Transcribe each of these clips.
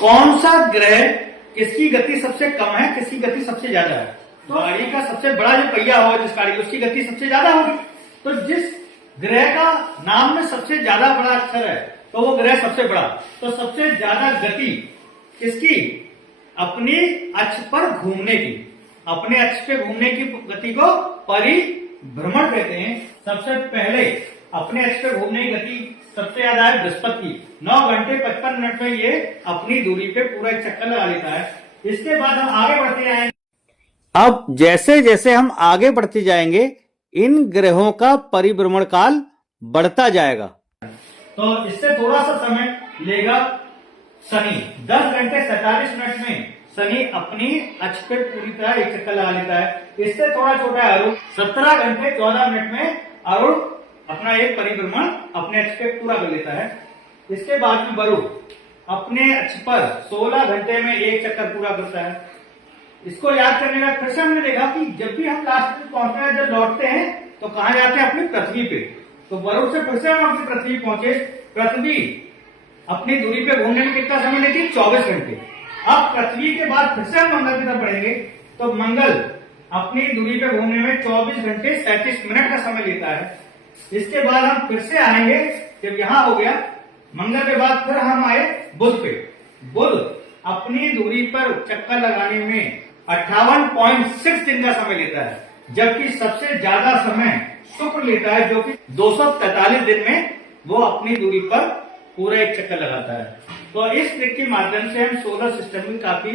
कौन सा ग्रह किसकी गति सबसे कम है, किसकी गति सबसे ज्यादा है। तो गाड़ी का सबसे बड़ा जो पहिया होगा जिस गाड़ी की, उसकी गति सबसे ज्यादा होगी। तो जिस ग्रह का नाम में सबसे ज्यादा बड़ा अक्षर है तो वो ग्रह सबसे बड़ा। तो सबसे ज्यादा गति किसकी, अपनी अक्ष पर घूमने की, अपने अक्ष पे घूमने की गति को परिभ्रमण कहते हैं। सबसे पहले अपने अक्ष पे घूमने की गति सबसे ज्यादा है बृहस्पति की। 9 घंटे 55 मिनट में ये अपनी दूरी पे पूरा एक चक्कर लगा लेता है। इसके बाद हम आगे बढ़ते जाएंगे। अब जैसे जैसे हम आगे बढ़ते जाएंगे इन ग्रहों का परिभ्रमण काल बढ़ता जाएगा। तो इससे थोड़ा सा समय लेगा शनि। 10 घंटे 47 मिनट में शनि अपनी अक्ष पे पूरी तरह एक चक्कर लगा लेता है। इससे थोड़ा छोटा है अरुण। 17 घंटे 14 मिनट में अरुण अपना एक परिभ्रमण अपने अक्ष पे पूरा कर लेता है। इसके बाद में वरुण अपने अक्ष पर 16 घंटे में एक चक्कर पूरा करता है। इसको याद करने का फिर से हमने देखा कि जब भी हम लास्ट में पहुंचते हैं, जब लौटते हैं तो कहां जाते हैं, अपनी पृथ्वी पे। तो वरुण से फिर से हम अपनी पृथ्वी पहुंचे। पृथ्वी अपनी दूरी पे घूमने में कितना समय लेती है, 24 घंटे। अब पृथ्वी के बाद फिर से हम मंगल की तरफ बढ़ेंगे तो मंगल अपनी दूरी पे घूमने में 24 घंटे 37 मिनट का समय लेता है। इसके बाद हम फिर से आएंगे, जब यहां हो गया मंगल के बाद फिर हम आए बुध पे। बुध अपनी दूरी पर चक्कर लगाने में 58.6 दिन का समय लेता है, जबकि सबसे ज्यादा समय शुक्र लेता है जो कि 243 दिन में वो अपनी दूरी पर पूरा एक चक्कर लगाता है। तो इस ट्रिक के माध्यम से हम सोलर सिस्टम में काफी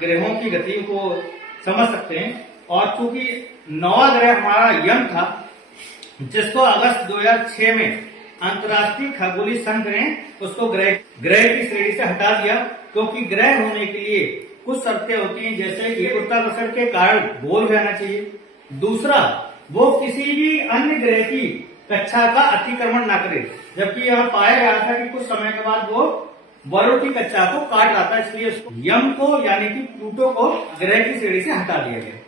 ग्रहों की गति को समझ सकते हैं। और चूंकि 9वां ग्रह हमारा यम था, जिसको अगस्त 2006 में अंतर्राष्ट्रीय खगोलीय संघ ने उसको ग्रह की श्रेणी से हटा दिया, क्योंकि ग्रह होने के लिए कुछ शर्तें होती हैं, जैसे कि गुरुत्वाकर्षण के कारण गोल रहना चाहिए। दूसरा, वो किसी भी अन्य ग्रह की कक्षा का अतिक्रमण ना करे, जबकि यह पाया गया था कि कुछ समय के बाद वो वरुण की कक्षा को काट रहा था, इसलिए उसको यम को यानी कि प्लूटो को ग्रह की श्रेणी से हटा दिया गया।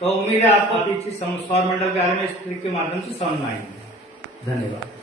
तो उम्मीद है आपको अभी सौर मंडल के बारे में इस ट्रिक के माध्यम से समझ में आएंगे। धन्यवाद।